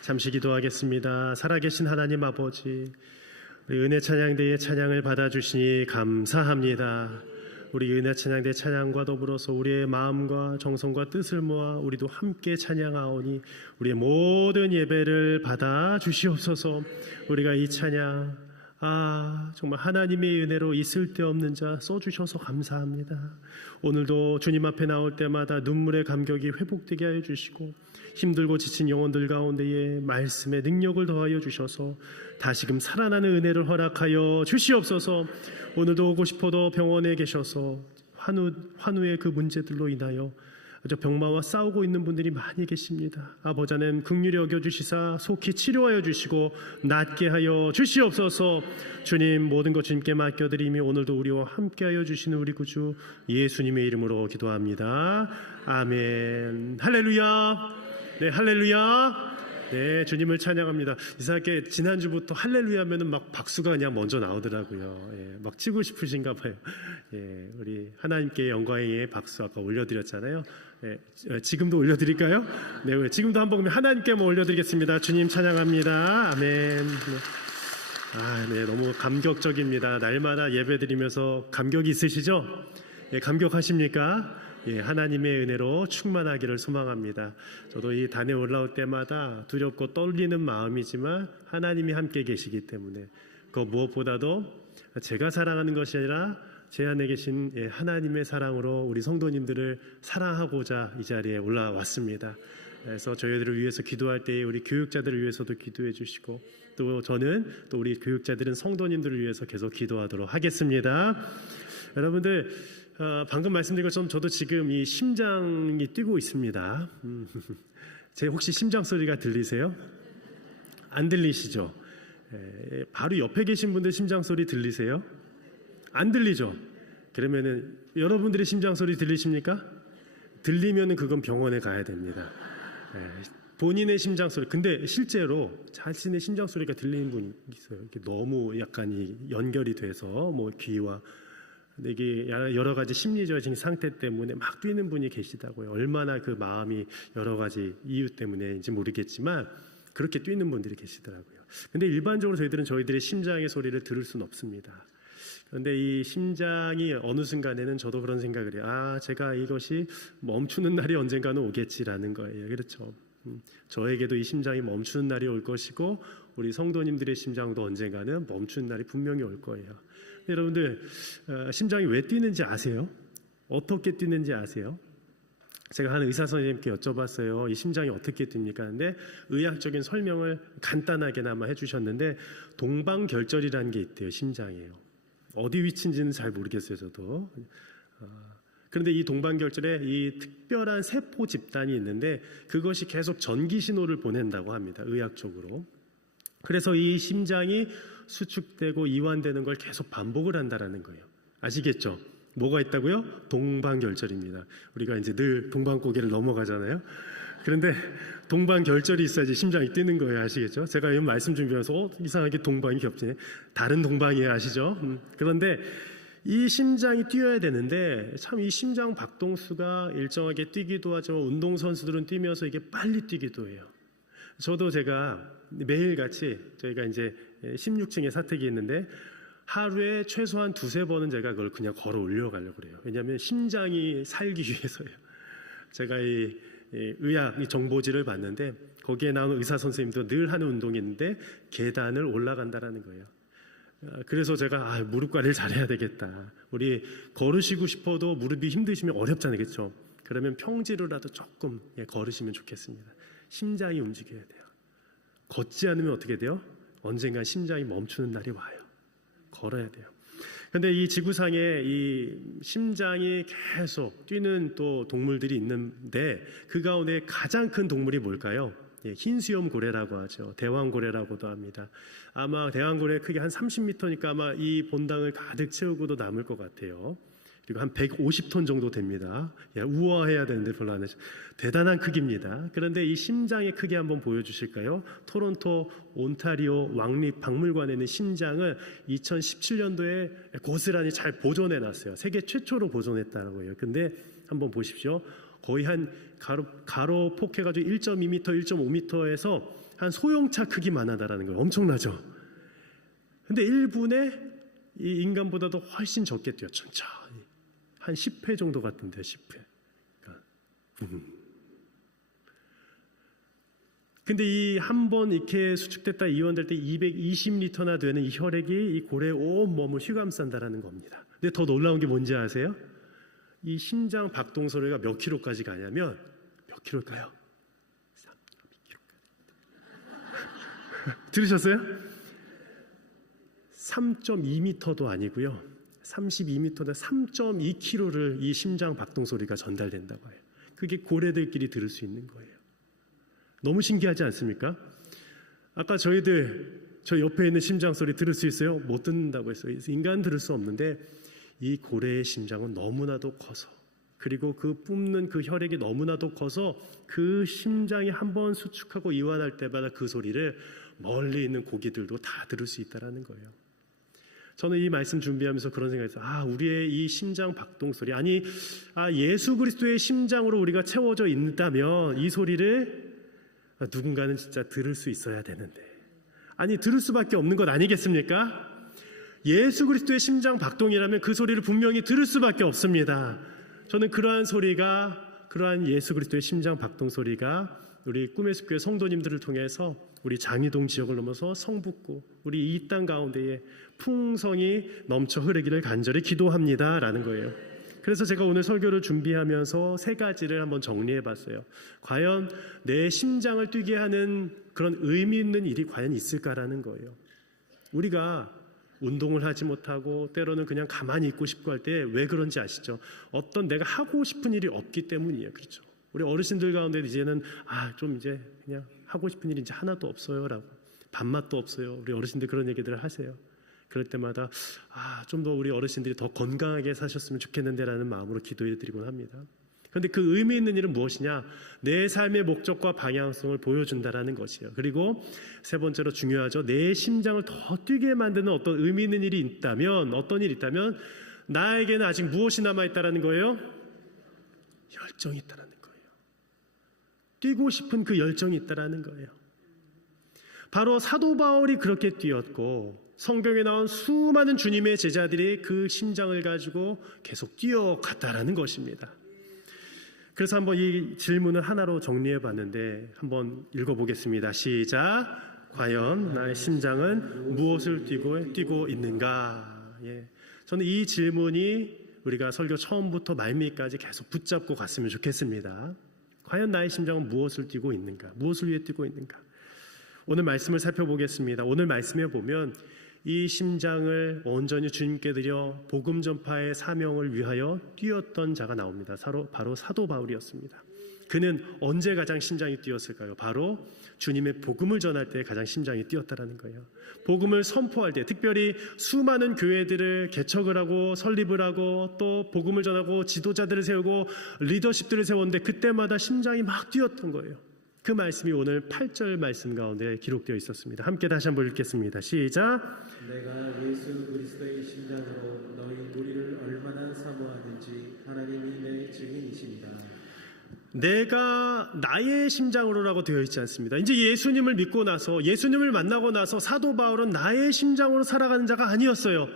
잠시 기도하겠습니다. 살아계신 하나님 아버지, 우리 은혜 찬양대의 찬양을 받아주시니 감사합니다. 우리 은혜 찬양대 찬양과 더불어서 우리의 마음과 정성과 뜻을 모아 우리도 함께 찬양하오니 우리의 모든 예배를 받아주시옵소서. 우리가 이 찬양 정말 하나님의 은혜로 있을 데 없는 자 써주셔서 감사합니다. 오늘도 주님 앞에 나올 때마다 눈물의 감격이 회복되게 하여 주시고 힘들고 지친 영혼들 가운데에 말씀의 능력을 더하여 주셔서 다시금 살아나는 은혜를 허락하여 주시옵소서. 오늘도 오고 싶어도 병원에 계셔서 환우의 그 문제들로 인하여 병마와 싸우고 있는 분들이 많이 계십니다. 아버지 하나님 긍휼히 여겨주시사 속히 치료하여 주시고 낫게 하여 주시옵소서. 주님 모든 것 주님께 맡겨드리며 오늘도 우리와 함께하여 주시는 우리 구주 예수님의 이름으로 기도합니다. 아멘. 할렐루야. 네, 할렐루야. 네, 주님을 찬양합니다. 이상하게 지난주부터 할렐루야 하면은 막 박수가 그냥 먼저 나오더라고요. 예, 막 치고 싶으신가 봐요. 예, 우리 하나님께 영광의 박수 아까 올려드렸잖아요. 예, 지금도 올려드릴까요? 네, 지금도 한번 하나님께 한번 올려드리겠습니다. 주님 찬양합니다. 아멘. 네, 너무 감격적입니다. 날마다 예배드리면서 감격이 있으시죠? 예, 감격하십니까? 예, 하나님의 은혜로 충만하기를 소망합니다. 저도 이 단에 올라올 때마다 두렵고 떨리는 마음이지만 하나님이 함께 계시기 때문에 그 무엇보다도 제가 사랑하는 것이 아니라 제 안에 계신 하나님의 사랑으로 우리 성도님들을 사랑하고자 이 자리에 올라왔습니다. 그래서 저희들을 위해서 기도할 때에 우리 교육자들을 위해서도 기도해 주시고 또 저는 또 우리 교육자들은 성도님들을 위해서 계속 기도하도록 하겠습니다. 여러분들 방금 말씀드린 것처럼 저도 지금 이 심장이 뛰고 있습니다. 제 혹시 심장 소리가 들리세요? 안 들리시죠? 바로 옆에 계신 분들 심장 소리 들리세요? 안 들리죠? 그러면은 여러분들의 심장 소리 들리십니까? 들리면은 그건 병원에 가야 됩니다. 본인의 심장 소리. 근데 실제로 자신의 심장 소리가 들리는 분이 있어요. 이게 너무 약간 연결이 돼서 뭐 귀와 이게 여러 가지 심리적인 상태 때문에 막 뛰는 분이 계시다고요. 얼마나 그 마음이 여러 가지 이유 때문에인지 모르겠지만 그렇게 뛰는 분들이 계시더라고요. 근데 일반적으로 저희들의 심장의 소리를 들을 수는 없습니다. 그런데 이 심장이 어느 순간에는 저도 그런 생각을 해요. 제가 이것이 멈추는 날이 언젠가는 오겠지라는 거예요. 그렇죠. 저에게도 이 심장이 멈추는 날이 올 것이고 우리 성도님들의 심장도 언젠가는 멈추는 날이 분명히 올 거예요. 여러분들 심장이 왜 뛰는지 아세요? 어떻게 뛰는지 아세요? 제가 한 의사 선생님께 여쭤봤어요. 이 심장이 어떻게 뜁니까? 근데 의학적인 설명을 간단하게나마 해주셨는데 동방결절이라는 게 있대요. 심장이에요. 어디 위치인지는 잘 모르겠어요. 저도. 그런데 이 동방결절에 이 특별한 세포 집단이 있는데 그것이 계속 전기 신호를 보낸다고 합니다. 의학적으로. 그래서 이 심장이 수축되고 이완되는 걸 계속 반복을 한다라는 거예요. 아시겠죠? 뭐가 있다고요? 동방결절입니다. 우리가 이제 늘 동방고개를 넘어가잖아요. 그런데 동방결절이 있어야지 심장이 뛰는 거예요. 아시겠죠? 제가 이 말씀 준비하면서 이상하게 동방이 겹치네. 다른 동방이에요. 아시죠? 그런데 이 심장이 뛰어야 되는데 참 이 심장 박동수가 일정하게 뛰기도 하죠. 운동선수들은 뛰면서 이게 빨리 뛰기도 해요. 저도 제가 매일같이 저희가 이제 16층에 사택이 있는데 하루에 최소한 2-3번은 제가 그걸 그냥 걸어 올려가려고 그래요. 왜냐하면 심장이 살기 위해서요. 제가 이 의학 정보지를 봤는데 거기에 나오는 의사 선생님도 늘 하는 운동이 있는데 계단을 올라간다라는 거예요. 그래서 제가 무릎 관리를 잘해야 되겠다. 우리 걸으시고 싶어도 무릎이 힘드시면 어렵잖아요. 그렇죠? 그러면 평지로라도 조금 걸으시면 좋겠습니다. 심장이 움직여야 돼요. 걷지 않으면 어떻게 돼요? 언젠가 심장이 멈추는 날이 와요. 걸어야 돼요. 그런데 이 지구상에 이 심장이 계속 뛰는 또 동물들이 있는데 그 가운데 가장 큰 동물이 뭘까요? 흰수염 고래라고 하죠. 대왕고래라고도 합니다. 아마 대왕고래 크기 한 30m니까 아마 이 본당을 가득 채우고도 남을 것 같아요. 그리고 한 150톤 정도 됩니다. 우아해야 되는데 별로 안 하죠. 대단한 크기입니다. 그런데 이 심장의 크기 한번 보여주실까요? 토론토 온타리오 왕립 박물관에는 심장을 2017년도에 고스란히 잘 보존해놨어요. 세계 최초로 보존했다고 해요. 근데 한번 보십시오. 거의 한 가로 폭해가지고 1.2m, 1.5m에서 한 소형차 크기만 하다라는 거예요. 엄청나죠? 근데 1분에 이 인간보다도 훨씬 적게 뛰어. 천천히. 한 10회 정도 같은데 10회. 근데 이 한 번 이렇게 수축됐다 이완될 때 220리터나 되는 이 혈액이 이 고래의 온 몸을 휘감싼다라는 겁니다. 근데 더 놀라운 게 뭔지 아세요? 이 심장 박동 소리가 몇 킬로까지 가냐면 몇 킬로일까요? 3.2킬로까지. 들으셨어요? 3.2m도 아니고요. 32m나 3.2km를 이 심장 박동 소리가 전달된다고 해요. 그게 고래들끼리 들을 수 있는 거예요. 너무 신기하지 않습니까? 아까 저 옆에 있는 심장 소리 들을 수 있어요? 못 듣는다고 했어요. 인간 들을 수 없는데 이 고래의 심장은 너무나도 커서, 그리고 그 뿜는 그 혈액이 너무나도 커서 그 심장이 한번 수축하고 이완할 때마다 그 소리를 멀리 있는 고기들도 다 들을 수 있다는 거예요. 저는 이 말씀 준비하면서 그런 생각했어요. 우리의 이 심장 박동 소리, 예수 그리스도의 심장으로 우리가 채워져 있다면 이 소리를 누군가는 진짜 들을 수 있어야 되는데, 들을 수밖에 없는 것 아니겠습니까? 예수 그리스도의 심장 박동이라면 그 소리를 분명히 들을 수밖에 없습니다. 저는 그러한 예수 그리스도의 심장 박동 소리가 우리 꿈의 숲교회 성도님들을 통해서 우리 장이동 지역을 넘어서 성북구, 우리 이 땅 가운데에 풍성이 넘쳐 흐르기를 간절히 기도합니다라는 거예요. 그래서 제가 오늘 설교를 준비하면서 3가지를 한번 정리해 봤어요. 과연 내 심장을 뛰게 하는 그런 의미 있는 일이 과연 있을까라는 거예요. 우리가 운동을 하지 못하고 때로는 그냥 가만히 있고 싶고 할 때 왜 그런지 아시죠? 어떤 내가 하고 싶은 일이 없기 때문이에요. 그렇죠? 우리 어르신들 가운데 이제는 좀 이제 그냥 하고 싶은 일이 이제 하나도 없어요라고, 밥맛도 없어요. 우리 어르신들 그런 얘기들을 하세요. 그럴 때마다 좀 더 우리 어르신들이 더 건강하게 사셨으면 좋겠는데라는 마음으로 기도해 드리곤 합니다. 그런데 그 의미 있는 일은 무엇이냐? 내 삶의 목적과 방향성을 보여준다라는 것이에요. 그리고 3번째로 중요하죠. 내 심장을 더 뛰게 만드는 어떤 의미 있는 일이 있다면, 어떤 일이 있다면 나에게는 아직 무엇이 남아있다라는 거예요? 열정이 있다라는 거예요. 뛰고 싶은 그 열정이 있다라는 거예요. 바로 사도 바울이 그렇게 뛰었고, 성경에 나온 수많은 주님의 제자들이 그 심장을 가지고 계속 뛰어갔다라는 것입니다. 그래서 한번 이 질문을 하나로 정리해 봤는데 한번 읽어보겠습니다. 시작. 과연 나의 심장은 무엇을 뛰고 있는가? 저는 이 질문이 우리가 설교 처음부터 말미까지 계속 붙잡고 갔으면 좋겠습니다. 과연 나의 심장은 무엇을 뛰고 있는가? 무엇을 위해 뛰고 있는가? 오늘 말씀을 살펴보겠습니다. 오늘 말씀에 보면 이 심장을 온전히 주님께 드려 복음 전파의 사명을 위하여 뛰었던 자가 나옵니다. 바로 사도 바울이었습니다. 그는 언제 가장 심장이 뛰었을까요? 바로 주님의 복음을 전할 때 가장 심장이 뛰었다라는 거예요. 복음을 선포할 때, 특별히 수많은 교회들을 개척을 하고 설립을 하고 또 복음을 전하고 지도자들을 세우고 리더십들을 세웠는데 그때마다 심장이 막 뛰었던 거예요. 그 말씀이 오늘 8절 말씀 가운데 기록되어 있었습니다. 함께 다시 한번 읽겠습니다. 시작. 내가 예수 그리스도의 심장으로 너희 우리를 얼마나 사모하는지 하나님이 내 증인이십니다. 내가 나의 심장으로라고 되어 있지 않습니다. 이제 예수님을 믿고 나서, 예수님을 만나고 나서 사도 바울은 나의 심장으로 살아가는 자가 아니었어요.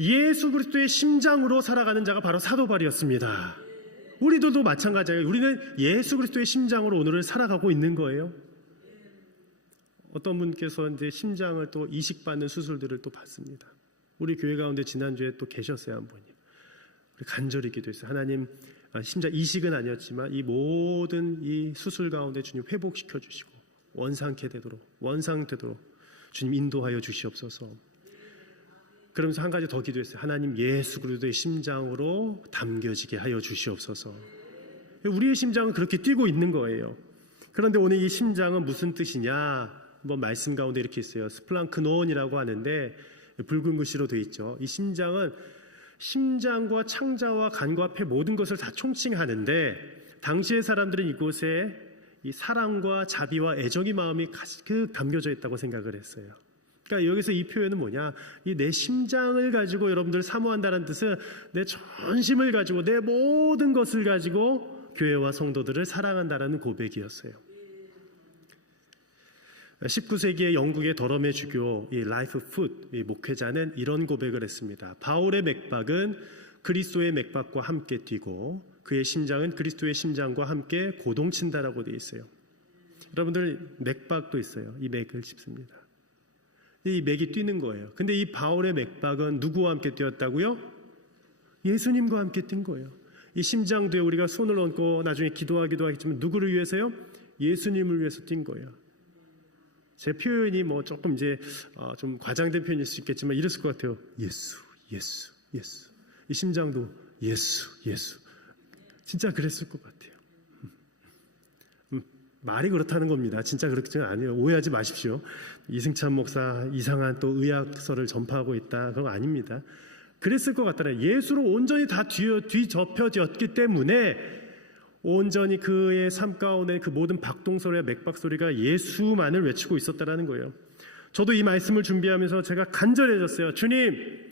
예수 그리스도의 심장으로 살아가는 자가 바로 사도 바울이었습니다. 우리들도 마찬가지예요. 우리는 예수 그리스도의 심장으로 오늘을 살아가고 있는 거예요. 어떤 분께서 이제 심장을 또 이식받는 수술들을 또 받습니다. 우리 교회 가운데 지난주에 또 계셨어요, 한 분이. 우리 간절히 기도했어요. 하나님, 심장 이식은 아니었지만 이 모든 이 수술 가운데 주님 회복시켜 주시고 원상되도록 주님 인도하여 주시옵소서. 그러면서 한 가지 더 기도했어요. 하나님, 예수 그리스도의 심장으로 담겨지게 하여 주시옵소서. 우리의 심장은 그렇게 뛰고 있는 거예요. 그런데 오늘 이 심장은 무슨 뜻이냐? 한번 말씀 가운데 이렇게 있어요. 스플랑크논이라고 하는데 붉은 글씨로 되어 있죠. 이 심장은 심장과 창자와 간과 폐 모든 것을 다 총칭하는데 당시의 사람들은 이곳에 이 사랑과 자비와 애정의 마음이 가득 담겨져 있다고 생각을 했어요. 그러니까 여기서 이 표현은 뭐냐? 이 내 심장을 가지고 여러분들 사모한다는 뜻은 내 전심을 가지고 내 모든 것을 가지고 교회와 성도들을 사랑한다라는 고백이었어요. 19세기의 영국의 더럼의 주교 이 라이프 풋 목회자는 이런 고백을 했습니다. 바울의 맥박은 그리스도의 맥박과 함께 뛰고 그의 심장은 그리스도의 심장과 함께 고동친다라고 되어 있어요. 여러분들 맥박도 있어요. 이 맥을 짚습니다. 이 맥이 뛰는 거예요. 근데 이 바울의 맥박은 누구와 함께 뛰었다고요? 예수님과 함께 뛴 거예요. 이 심장도에 우리가 손을 얹고 나중에 기도하기도 하겠지만 누구를 위해서요? 예수님을 위해서 뛴 거예요. 제 표현이 뭐 조금 이제 좀 과장된 표현일 수 있겠지만 이랬을 것 같아요. 예수, 예수, 예수. 이 심장도 예수, 예수. 진짜 그랬을 것 같아요. 말이 그렇다는 겁니다. 진짜 그렇지는 않아요. 오해하지 마십시오. 이승찬 목사 이상한 또 의학서를 전파하고 있다. 그건 아닙니다. 그랬을 것 같더라고요. 예수로 온전히 다 뒤접혀졌기 때문에 온전히 그의 삶 가운데 그 모든 박동소리와 맥박소리가 예수만을 외치고 있었다는 거예요. 저도 이 말씀을 준비하면서 제가 간절해졌어요. 주님,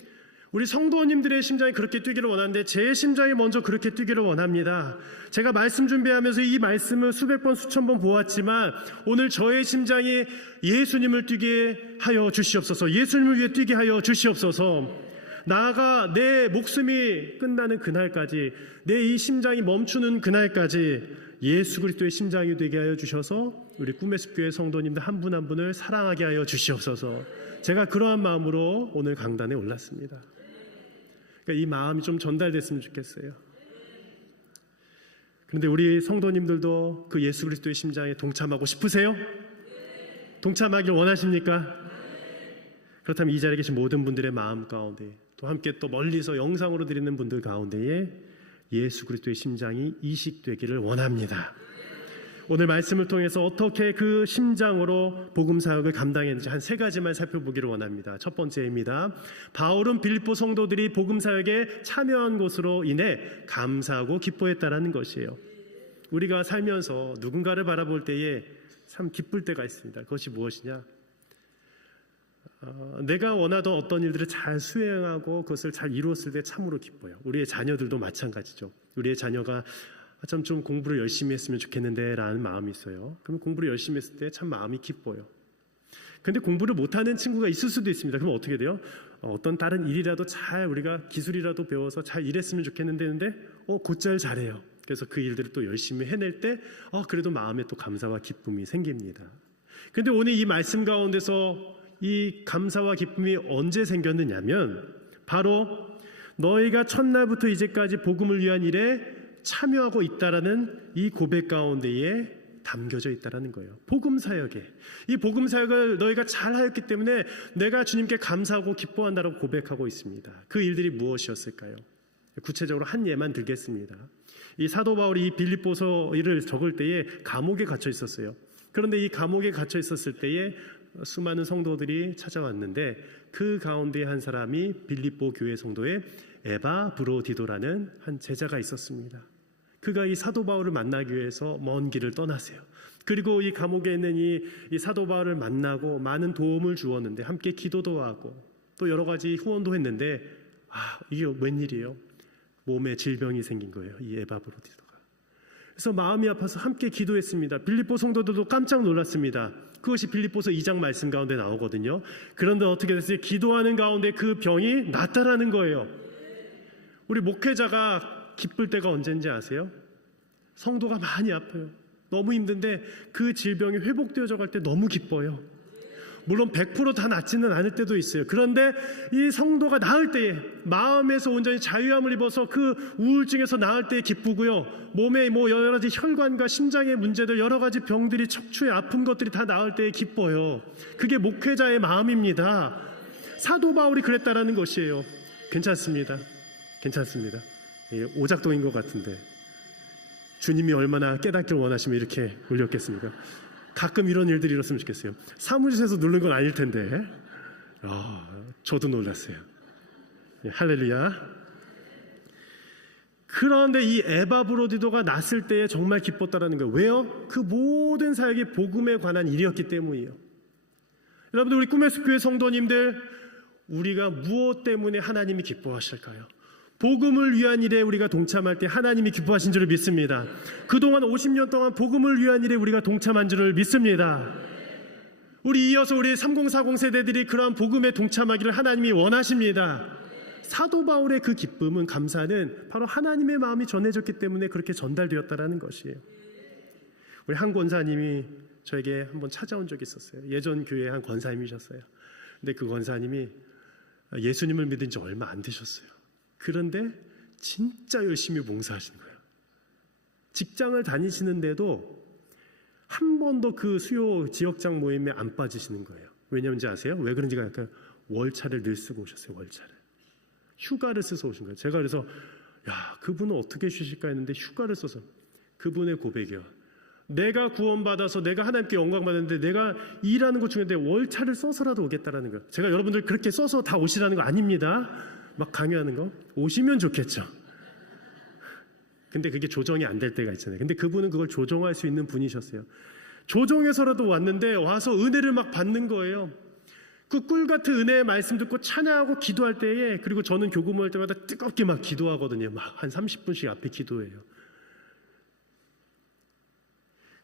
우리 성도님들의 심장이 그렇게 뛰기를 원하는데 제 심장이 먼저 그렇게 뛰기를 원합니다. 제가 말씀 준비하면서 이 말씀을 수백 번 수천 번 보았지만 오늘 저의 심장이 예수님을 뛰게 하여 주시옵소서. 예수님을 위해 뛰게 하여 주시옵소서. 나아가 내 목숨이 끝나는 그날까지, 내 이 심장이 멈추는 그날까지 예수 그리스도의 심장이 되게 하여 주셔서 우리 꿈의 숲교회 성도님들 한 분 한 분을 사랑하게 하여 주시옵소서. 제가 그러한 마음으로 오늘 강단에 올랐습니다. 그러니까 이 마음이 좀 전달됐으면 좋겠어요. 그런데 우리 성도님들도 그 예수 그리스도의 심장에 동참하고 싶으세요? 동참하길 원하십니까? 그렇다면 이 자리에 계신 모든 분들의 마음 가운데 또 함께 또 멀리서 영상으로 드리는 분들 가운데에 예수 그리스도의 심장이 이식되기를 원합니다. 오늘 말씀을 통해서 어떻게 그 심장으로 복음 사역을 감당했는지 한 세 가지만 살펴보기를 원합니다. 첫 번째입니다. 바울은 빌립보 성도들이 복음 사역에 참여한 것으로 인해 감사하고 기뻐했다라는 것이에요. 우리가 살면서 누군가를 바라볼 때에 참 기쁠 때가 있습니다. 그것이 무엇이냐? 내가 원하던 어떤 일들을 잘 수행하고 그것을 잘 이루었을 때 참으로 기뻐요. 우리의 자녀들도 마찬가지죠. 우리의 자녀가 좀 공부를 열심히 했으면 좋겠는데 라는 마음이 있어요. 그러면 공부를 열심히 했을 때 참 마음이 기뻐요. 근데 공부를 못하는 친구가 있을 수도 있습니다. 그럼 어떻게 돼요? 어떤 다른 일이라도 잘 우리가 기술이라도 배워서 잘 일했으면 좋겠는데 곧잘 잘해요. 그래서 그 일들을 또 열심히 해낼 때 그래도 마음에 또 감사와 기쁨이 생깁니다. 근데 오늘 이 말씀 가운데서 이 감사와 기쁨이 언제 생겼느냐면 바로 너희가 첫날부터 이제까지 복음을 위한 일에 참여하고 있다라는 이 고백 가운데에 담겨져 있다라는 거예요. 복음 사역에 이 복음 사역을 너희가 잘하였기 때문에 내가 주님께 감사하고 기뻐한다라고 고백하고 있습니다. 그 일들이 무엇이었을까요? 구체적으로 한 예만 들겠습니다. 이 사도 바울이 이 빌립보서를 적을 때에 감옥에 갇혀 있었어요. 그런데 이 감옥에 갇혀 있었을 때에 수많은 성도들이 찾아왔는데 그 가운데 한 사람이 빌립보 교회 성도의 에바브로디도라는 한 제자가 있었습니다. 그가 이 사도 바울을 만나기 위해서 먼 길을 떠나세요. 그리고 이 감옥에 있는 이 사도 바울을 만나고 많은 도움을 주었는데 함께 기도도 하고 또 여러 가지 후원도 했는데 이게 웬일이에요? 몸에 질병이 생긴 거예요. 이 에바브로디도가. 그래서 마음이 아파서 함께 기도했습니다. 빌립보 성도들도 깜짝 놀랐습니다. 그것이 빌립보서 2장 말씀 가운데 나오거든요. 그런데 어떻게 됐어요? 기도하는 가운데 그 병이 낫다라는 거예요. 우리 목회자가 기쁠 때가 언제인지 아세요? 성도가 많이 아파요. 너무 힘든데 그 질병이 회복되어져 갈 때 너무 기뻐요. 물론 100% 다 낫지는 않을 때도 있어요. 그런데 이 성도가 나을 때에 마음에서 온전히 자유함을 입어서 그 우울증에서 나을 때에 기쁘고요. 몸에 여러 가지 혈관과 심장의 문제들 여러 가지 병들이 척추에 아픈 것들이 다 나을 때에 기뻐요. 그게 목회자의 마음입니다. 사도 바울이 그랬다라는 것이에요. 괜찮습니다. 괜찮습니다. 오작동인 것 같은데 주님이 얼마나 깨닫기를 원하시면 이렇게 올렸겠습니까? 가끔 이런 일들이 일었으면 좋겠어요. 사무실에서 누른 건 아닐 텐데 저도 놀랐어요. 할렐루야. 그런데 이 에바브로디도가 났을 때에 정말 기뻤다라는 거예요. 왜요? 그 모든 사역이 복음에 관한 일이었기 때문이에요. 여러분들 우리 꿈의 숲교회 성도님들 우리가 무엇 때문에 하나님이 기뻐하실까요? 복음을 위한 일에 우리가 동참할 때 하나님이 기뻐하신 줄을 믿습니다. 그동안 50년 동안 복음을 위한 일에 우리가 동참한 줄을 믿습니다. 우리 이어서 우리 3040 세대들이 그러한 복음에 동참하기를 하나님이 원하십니다. 사도 바울의 그 기쁨은, 감사는 바로 하나님의 마음이 전해졌기 때문에 그렇게 전달되었다라는 것이에요. 우리 한 권사님이 저에게 한번 찾아온 적이 있었어요. 예전 교회의 한 권사님이셨어요. 근데 그 권사님이 예수님을 믿은 지 얼마 안 되셨어요. 그런데 진짜 열심히 봉사하시는 거예요. 직장을 다니시는데도 한 번도 그 수요 지역장 모임에 안 빠지시는 거예요. 왜냐면지 아세요? 왜 그런지가 약간 월차를 늘 쓰고 오셨어요. 월차를. 휴가를 써서 오신 거예요. 제가 그래서 야, 그분은 어떻게 쉬실까 했는데 휴가를 써서. 그분의 고백이요. 내가 구원받아서 내가 하나님께 영광 받았는데 내가 일하는 것 중에 월차를 써서라도 오겠다라는 거예요. 제가 여러분들 그렇게 써서 다 오시라는 거 아닙니다. 막 강요하는 거. 오시면 좋겠죠. 근데 그게 조정이 안 될 때가 있잖아요. 근데 그분은 그걸 조정할 수 있는 분이셨어요. 조정해서라도 왔는데 와서 은혜를 막 받는 거예요. 그 꿀 같은 은혜의 말씀 듣고 찬양하고 기도할 때에, 그리고 저는 교구 모일 때마다 뜨겁게 막 기도하거든요. 막 한 30분씩 앞에 기도해요.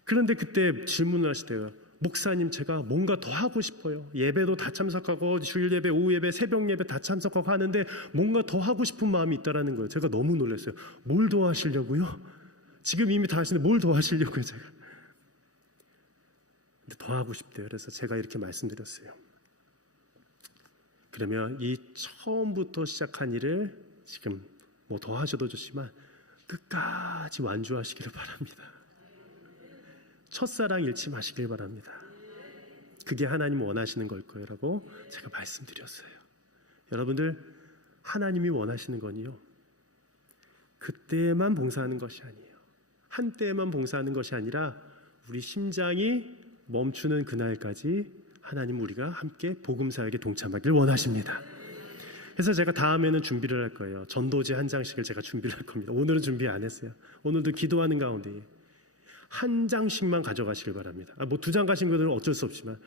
그런데 그때 질문을 하시대요. 목사님, 제가 뭔가 더 하고 싶어요. 예배도 다 참석하고 주일 예배, 오후 예배, 새벽 예배 다 참석하고 하는데 뭔가 더 하고 싶은 마음이 있다라는 거예요. 제가 너무 놀랐어요. 뭘 더 하시려고요? 지금 이미 다 하시는데 뭘 더 하시려고요, 제가? 근데 더 하고 싶대요. 그래서 제가 이렇게 말씀드렸어요. 그러면 이 처음부터 시작한 일을 지금 뭐 더 하셔도 좋지만 끝까지 완주하시기를 바랍니다. 첫사랑 잃지 마시길 바랍니다. 그게 하나님 원하시는 걸 거라고 제가 말씀드렸어요. 여러분들, 하나님이 원하시는 건요, 그때만 봉사하는 것이 아니에요. 한때만 봉사하는 것이 아니라 우리 심장이 멈추는 그날까지 하나님, 우리가 함께 복음사역에 동참하길 원하십니다. 그래서 제가 다음에는 준비를 할 거예요. 전도지 한 장씩을 제가 준비를 할 겁니다. 오늘은 준비 안 했어요. 오늘도 기도하는 가운데 한 장씩만 가져가시길 바랍니다. 뭐 2장 가신 분들은 어쩔 수 없지만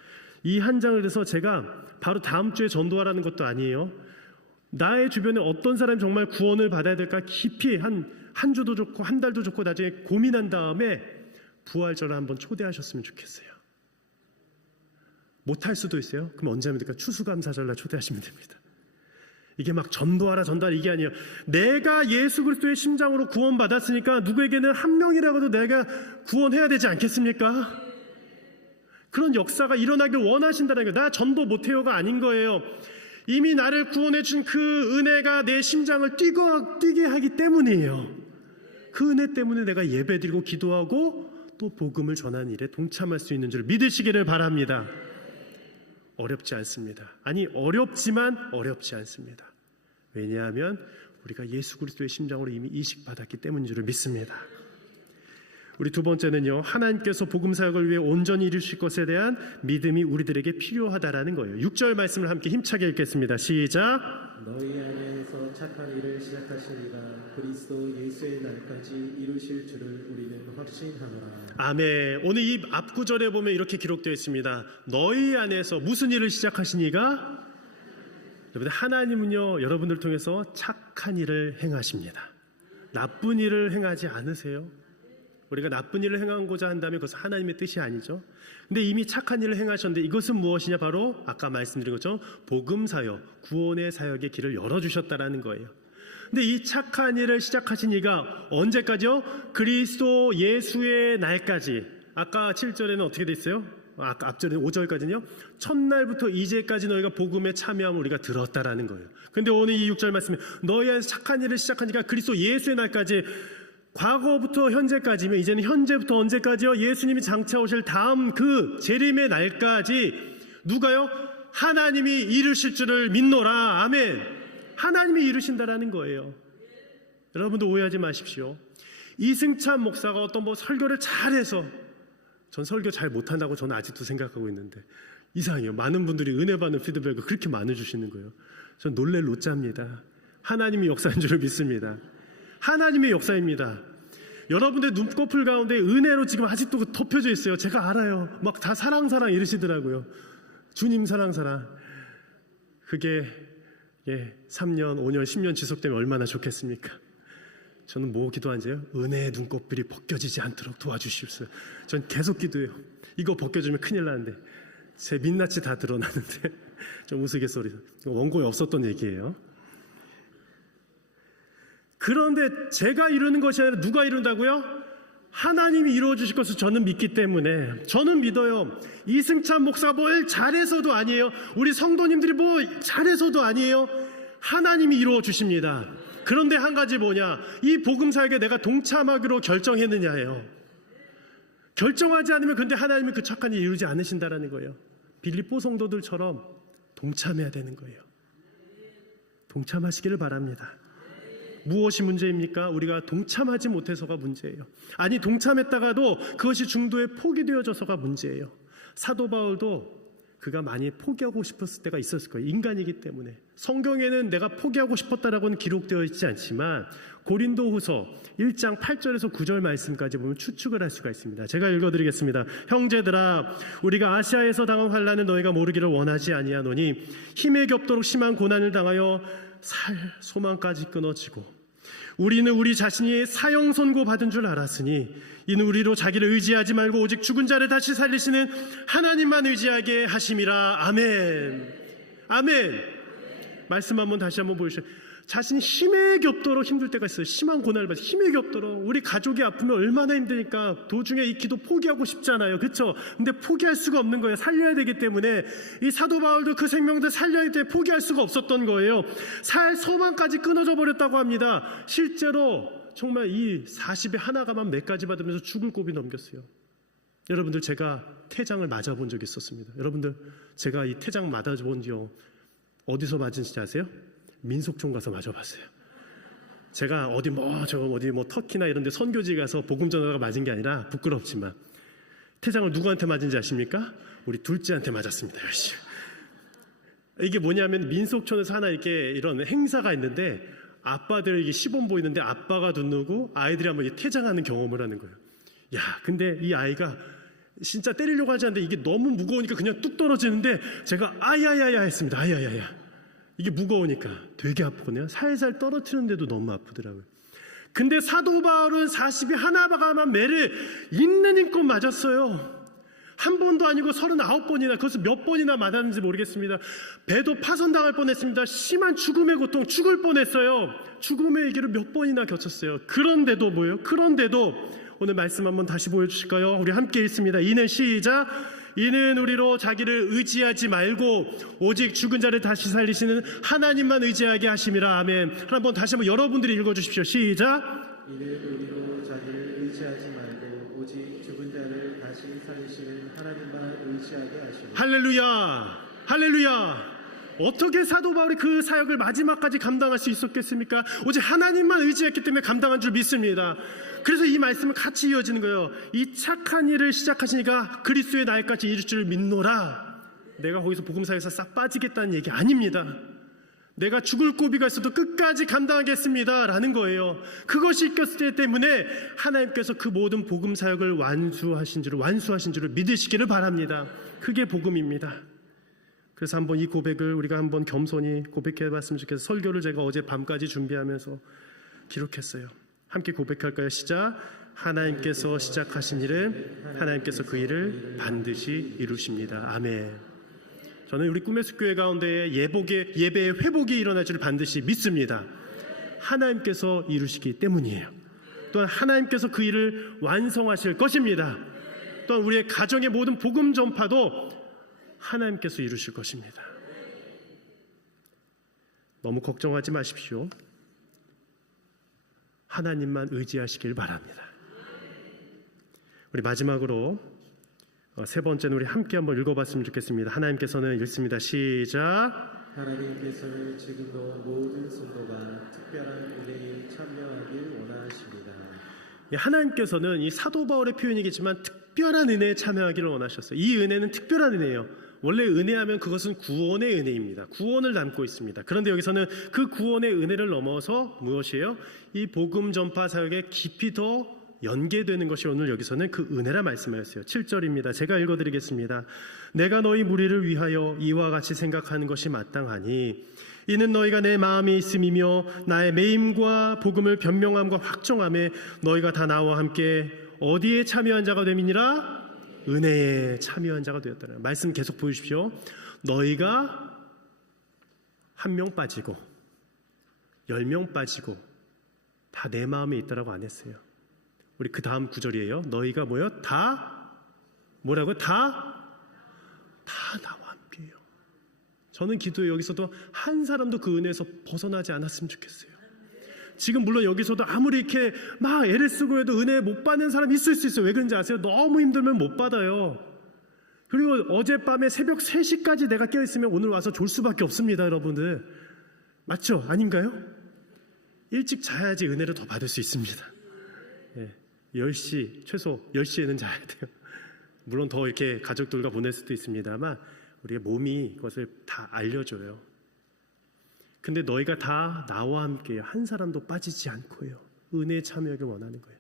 이 한 장을 해서 제가 바로 다음 주에 전도하라는 것도 아니에요. 나의 주변에 어떤 사람이 정말 구원을 받아야 될까 깊이 한 주도 좋고 한 달도 좋고 나중에 고민한 다음에 부활절을 한번 초대하셨으면 좋겠어요. 못할 수도 있어요. 그럼 언제 하면 될까? 추수감사절날 초대하시면 됩니다. 이게 막 전도하라 이게 아니에요. 내가 예수 그리스도의 심장으로 구원받았으니까 누구에게는 한 명이라도 내가 구원해야 되지 않겠습니까? 그런 역사가 일어나길 원하신다는 거예요. 나 전도 못해요가 아닌 거예요. 이미 나를 구원해 준 그 은혜가 내 심장을 뛰게 하기 때문이에요. 그 은혜 때문에 내가 예배드리고 기도하고 또 복음을 전하는 일에 동참할 수 있는 줄 믿으시기를 바랍니다. 어렵지 않습니다. 아니, 어렵지만 어렵지 않습니다. 왜냐하면 우리가 예수 그리스도의 심장으로 이미 이식받았기 때문인 줄 믿습니다. 우리 두 번째는요, 하나님께서 복음 사역을 위해 온전히 이루실 것에 대한 믿음이 우리들에게 필요하다라는 거예요. 6절 말씀을 함께 힘차게 읽겠습니다. 시작. 너희 안에서 착한 일을 시작하신 이가 그리스도 예수의 날까지 이루실 줄을 우리는 확신하노라. 아멘. 오늘 이 앞구절에 보면 이렇게 기록되어 있습니다. 너희 안에서 무슨 일을 시작하신 이가? 여러분들, 하나님은요, 여러분들 통해서 착한 일을 행하십니다. 나쁜 일을 행하지 않으세요. 우리가 나쁜 일을 행하고자 한다면 그것은 하나님의 뜻이 아니죠. 근데 이미 착한 일을 행하셨는데 이것은 무엇이냐? 바로 아까 말씀드린 것처럼 복음 사역, 구원의 사역의 길을 열어주셨다라는 거예요. 근데 이 착한 일을 시작하신 이가 언제까지요? 그리스도 예수의 날까지. 아까 7절에는 어떻게 돼 있어요? 아까 앞절에 5절까지는요. 첫날부터 이제까지 너희가 복음에 참여함을 우리가 들었다라는 거예요. 근데 오늘 이 6절 말씀에 너희 안에서 착한 일을 시작한 이가 그리스도 예수의 날까지. 과거부터 현재까지면 이제는 현재부터 언제까지요? 예수님이 장차 오실 다음 그 재림의 날까지 누가요? 하나님이 이루실 줄을 믿노라. 아멘. 하나님이 이루신다라는 거예요. 여러분도 오해하지 마십시오. 이승찬 목사가 어떤 설교를 잘해서, 전 설교 잘 못한다고 저는 아직도 생각하고 있는데 이상해요. 많은 분들이 은혜 받는 피드백을 그렇게 많이 주시는 거예요. 전 놀랄 노자입니다. 하나님이 역사인 줄을 믿습니다. 하나님의 역사입니다. 여러분들 눈꺼풀 가운데 은혜로 지금 아직도 덮여져 있어요. 제가 알아요. 막 다 사랑 이러시더라고요. 주님 사랑. 그게 3년, 5년, 10년 지속되면 얼마나 좋겠습니까? 저는 뭐 기도한지요? 은혜의 눈꺼풀이 벗겨지지 않도록 도와주십시오. 전 계속 기도해요. 이거 벗겨지면 큰일 나는데 제 민낯이 다 드러나는데 좀 우스갯소리. 원고에 없었던 얘기예요. 그런데 제가 이루는 것이 아니라 누가 이룬다고요? 하나님이 이루어 주실 것을 저는 믿기 때문에 저는 믿어요. 이승찬 목사가 뭘 잘해서도 아니에요. 우리 성도님들이 뭐 잘해서도 아니에요. 하나님이 이루어 주십니다. 그런데 한 가지 뭐냐? 이 복음 사역에 내가 동참하기로 결정했느냐예요. 결정하지 않으면 근데 하나님이 그 착한 일 이루지 않으신다라는 거예요. 빌립보 성도들처럼 동참해야 되는 거예요. 동참하시기를 바랍니다. 무엇이 문제입니까? 우리가 동참하지 못해서가 문제예요. 아니 동참했다가도 그것이 중도에 포기되어져서가 문제예요. 사도 바울도 그가 많이 포기하고 싶었을 때가 있었을 거예요. 인간이기 때문에. 성경에는 내가 포기하고 싶었다라고는 기록되어 있지 않지만 고린도후서 1장 8절에서 9절 말씀까지 보면 추측을 할 수가 있습니다. 제가 읽어드리겠습니다. 형제들아, 우리가 아시아에서 당한 환난을 너희가 모르기를 원하지 아니하노니 힘에 겹도록 심한 고난을 당하여 살 소망까지 끊어지고 우리는 우리 자신이 사형 선고 받은 줄 알았으니 이는 우리로 자기를 의지하지 말고 오직 죽은 자를 다시 살리시는 하나님만 의지하게 하심이라. 아멘. 아멘. 말씀 한번 다시 한번 보여주세요. 자신이 힘에 겹도록 힘들 때가 있어요. 심한 고난을 받아서 힘에 겹도록. 우리 가족이 아프면 얼마나 힘드니까 도중에 이 기도 포기하고 싶잖아요. 그렇죠? 근데 포기할 수가 없는 거예요. 살려야 되기 때문에. 이 사도 바울도 그 생명들 살려야 되기 때문에 포기할 수가 없었던 거예요. 살 소망까지 끊어져 버렸다고 합니다. 실제로 정말 이 40에 하나가만 몇 가지 받으면서 죽을 고비 넘겼어요. 여러분들, 제가 태장을 맞아본 적이 있었습니다. 여러분들, 제가 이 태장 맞아본 지요 어디서 맞은지 아세요? 민속촌 가서 맞아봤어요. 제가 어디 터키나 이런 데 선교지 가서 복음 전하다가 맞은 게 아니라 부끄럽지만 태장을 누구한테 맞은지 아십니까? 우리 둘째한테 맞았습니다. 열심히. 이게 뭐냐면 민속촌에서 하나 이렇게 이런 행사가 있는데 아빠들 이게 시범 보이는데 아빠가 눈 누고 아이들이 한번 태장하는 경험을 하는 거예요. 야, 근데 이 아이가 진짜 때리려고 하지 않는데 이게 너무 무거우니까 그냥 뚝 떨어지는데 제가 아야야야 했습니다. 아야야야. 이게 무거우니까 되게 아프거든요. 살살 떨어뜨리는데도 너무 아프더라고요. 근데 사도 바울은 40이 하나가만 매를 있는 힘껏 맞았어요. 한 번도 아니고 39번이나, 그것을 몇 번이나 맞았는지 모르겠습니다. 배도 파손당할 뻔했습니다. 심한 죽음의 고통, 죽을 뻔했어요. 죽음의 얘기를 몇 번이나 겪었어요. 그런데도 뭐예요? 그런데도 오늘 말씀 한번 다시 보여주실까요? 우리 함께 읽습니다. 이는 시작. 이는 우리로 자기를 의지하지 말고 오직 죽은 자를 다시 살리시는 하나님만 의지하게 하심이라. 아멘. 한번 다시 한번 여러분들이 읽어주십시오. 시작. 이는 우리로 자기를 의지하지 말고 오직 죽은 자를 다시 살리시는 하나님만 의지하게 하시고. 할렐루야. 할렐루야. 어떻게 사도 바울이 그 사역을 마지막까지 감당할 수 있었겠습니까? 오직 하나님만 의지했기 때문에 감당한 줄 믿습니다. 그래서 이 말씀은 같이 이어지는 거예요. 이 착한 일을 시작하시니까 그리스도의 날까지 이룰 줄 믿노라. 내가 거기서 복음사에서 싹 빠지겠다는 얘기 아닙니다. 내가 죽을 고비가 있어도 끝까지 감당하겠습니다 라는 거예요. 그것이 있었기 때문에 하나님께서 그 모든 복음사역을 완수하신 줄을 믿으시기를 바랍니다. 그게 복음입니다. 그래서 한번 이 고백을 우리가 한번 겸손히 고백해봤으면 좋겠어요. 설교를 제가 어제 밤까지 준비하면서 기록했어요. 함께 고백할까요? 시작. 하나님께서 시작하신 일은 하나님께서 그 일을 반드시 이루십니다. 아멘. 저는 우리 꿈의 숲교회 가운데 예배의 회복이 일어날 줄 반드시 믿습니다. 하나님께서 이루시기 때문이에요. 또한 하나님께서 그 일을 완성하실 것입니다. 또한 우리의 가정의 모든 복음 전파도 하나님께서 이루실 것입니다. 너무 걱정하지 마십시오. 하나님만 의지하시길 바랍니다. 우리 마지막으로 세 번째는 우리 함께 한번 읽어봤으면 좋겠습니다. 하나님께서는 읽습니다. 시작. 하나님께서는 지금도 모든 성도가 특별한 은혜에 참여하길 원하십니다. 하나님께서는 이 사도 바울의 표현이겠지만 특별한 은혜에 참여하기를 원하셨어요. 이 은혜는 특별한 은혜예요. 원래 은혜하면 그것은 구원의 은혜입니다. 구원을 담고 있습니다. 그런데 여기서는 그 구원의 은혜를 넘어서 무엇이에요? 이 복음 전파 사역에 깊이 더 연계되는 것이 오늘 여기서는 그 은혜라 말씀하였어요. 7절입니다. 제가 읽어드리겠습니다. 내가 너희 무리를 위하여 이와 같이 생각하는 것이 마땅하니 이는 너희가 내 마음에 있음이며 나의 매임과 복음을 변명함과 확정함에 너희가 다 나와 함께 어디에 참여한 자가 됨이니라? 은혜에 참여한 자가 되었다는 말씀 계속 보여주십시오. 너희가 1명 빠지고 10명 빠지고 다 내 마음에 있다라고 안 했어요. 우리 그 다음 구절이에요. 너희가 뭐요? 다 뭐라고요? 다 나와 함께요. 저는 기도에 여기서도 한 사람도 그 은혜에서 벗어나지 않았으면 좋겠어요. 지금 물론 여기서도 아무리 이렇게 막 애를 쓰고 해도 은혜 못 받는 사람 있을 수 있어요. 왜 그런지 아세요? 너무 힘들면 못 받아요. 그리고 어젯밤에 새벽 3시까지 내가 깨어있으면 오늘 와서 졸 수밖에 없습니다. 여러분들 맞죠? 아닌가요? 일찍 자야지 은혜를 더 받을 수 있습니다. 10시 최소 10시에는 자야 돼요. 물론 더 이렇게 가족들과 보낼 수도 있습니다만 우리의 몸이 그것을 다 알려줘요. 근데 너희가 다 나와 함께 한 사람도 빠지지 않고요. 은혜에 참여하길 원하는 거예요.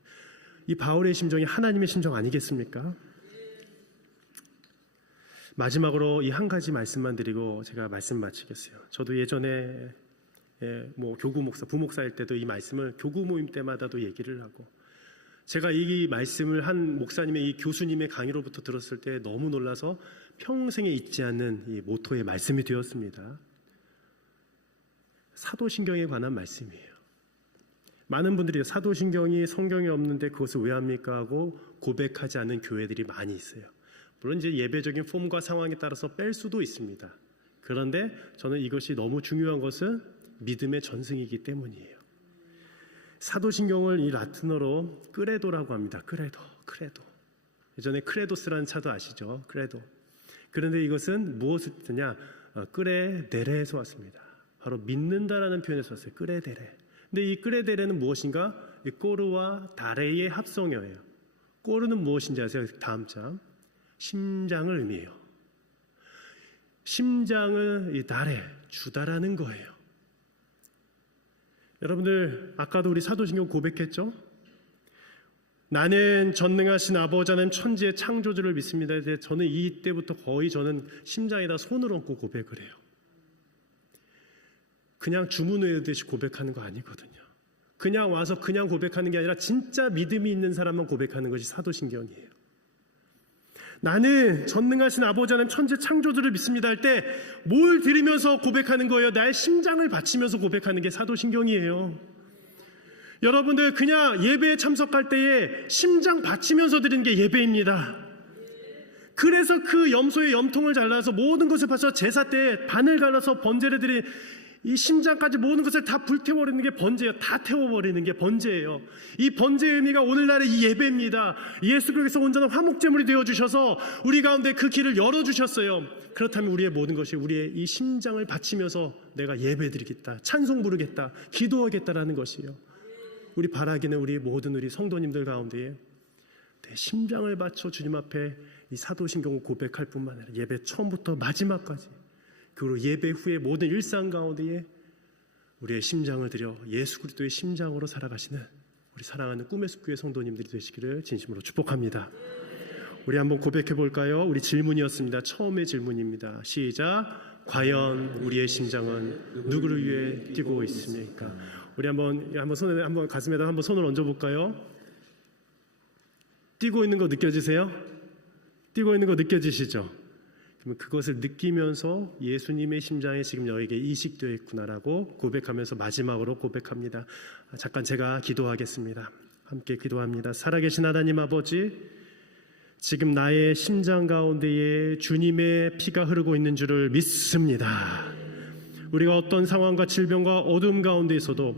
이 바울의 심정이 하나님의 심정 아니겠습니까? 마지막으로 이 한 가지 말씀만 드리고 제가 말씀 마치겠어요. 저도 예전에 교구 목사, 부목사일 때도 이 말씀을 교구 모임 때마다도 얘기를 하고 제가 이 말씀을 한 목사님의 이 교수님의 강의로부터 들었을 때 너무 놀라서 평생에 잊지 않는 이 모토의 말씀이 되었습니다. 사도신경에 관한 말씀이에요. 많은 분들이 사도신경이 성경에 없는데 그것을 왜 합니까 하고 고백하지 않는 교회들이 많이 있어요. 물론 이제 예배적인 폼과 상황에 따라서 뺄 수도 있습니다. 그런데 저는 이것이 너무 중요한 것은 믿음의 전승이기 때문이에요. 사도신경을 이 라틴어로 크레도라고 합니다. 크레도. 예전에 크레도스라는 차도 아시죠? 크레도. 그런데 이것은 무엇을 뜻하냐? 크레데레에서 왔습니다. 바로 믿는다라는 표현에서 왔어요. 크레데레. 근데 이 크레데레는 무엇인가? 이 꼬르와 다레의 합성어예요. 꼬르는 무엇인지 아세요? 다음 장. 심장을 의미해요. 심장을 이 다레, 주다라는 거예요. 여러분들 아까도 우리 사도신경 고백했죠? 나는 전능하신 아버지 하나님 천지의 창조주를 믿습니다. 저는 이때부터 거의 저는 심장에다 손을 얹고 고백을 해요. 그냥 주문 외우듯이 고백하는 거 아니거든요. 그냥 와서 그냥 고백하는 게 아니라 진짜 믿음이 있는 사람만 고백하는 것이 사도신경이에요. 나는 전능하신 아버지 하나님 천지 창조주를 믿습니다 할 때 뭘 들으면서 고백하는 거예요? 나의 심장을 바치면서 고백하는 게 사도신경이에요. 여러분들 그냥 예배에 참석할 때에 심장 바치면서 드리는 게 예배입니다. 그래서 그 염소의 염통을 잘라서 모든 것을 바쳐 제사 때 반을 갈라서 번제를 드린 이 심장까지 모든 것을 다 불태워버리는 게 번제예요. 다 태워버리는 게 번제예요. 이 번제의 의미가 오늘날의 이 예배입니다. 예수께서 온전한 화목제물이 되어주셔서 우리 가운데 그 길을 열어주셨어요. 그렇다면 우리의 모든 것이 우리의 이 심장을 바치면서 내가 예배드리겠다, 찬송 부르겠다, 기도하겠다라는 것이에요. 우리 바라기는 우리 모든 우리 성도님들 가운데에 내 심장을 바쳐 주님 앞에 이 사도신경을 고백할 뿐만 아니라 예배 처음부터 마지막까지 그리고 예배 후에 모든 일상 가운데에 우리의 심장을 들여 예수 그리스도의 심장으로 살아가시는 우리 사랑하는 꿈의 숲교회 성도님들이 되시기를 진심으로 축복합니다. 우리 한번 고백해 볼까요? 우리 질문이었습니다. 처음의 질문입니다. 시작. 과연 우리의 심장은 누구를 위해 뛰고 있습니까? 우리 한번 손에 한번 가슴에다 한번 손을 얹어 볼까요? 뛰고 있는 거 느껴지세요? 뛰고 있는 거 느껴지시죠? 그러면 그것을 느끼면서 예수님의 심장이 지금 너에게 이식되어 있구나라고 고백하면서 마지막으로 고백합니다. 잠깐 제가 기도하겠습니다. 함께 기도합니다. 살아계신 하나님 아버지, 지금 나의 심장 가운데에 주님의 피가 흐르고 있는 줄을 믿습니다. 우리가 어떤 상황과 질병과 어둠 가운데 있어도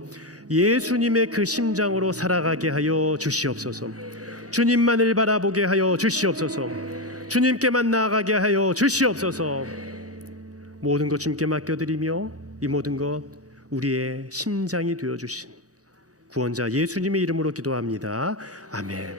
예수님의 그 심장으로 살아가게 하여 주시옵소서. 주님만을 바라보게 하여 주시옵소서. 주님께만 나아가게 하여 주시옵소서. 모든 것 주님께 맡겨드리며 이 모든 것 우리의 심장이 되어주신 구원자 예수님의 이름으로 기도합니다. 아멘.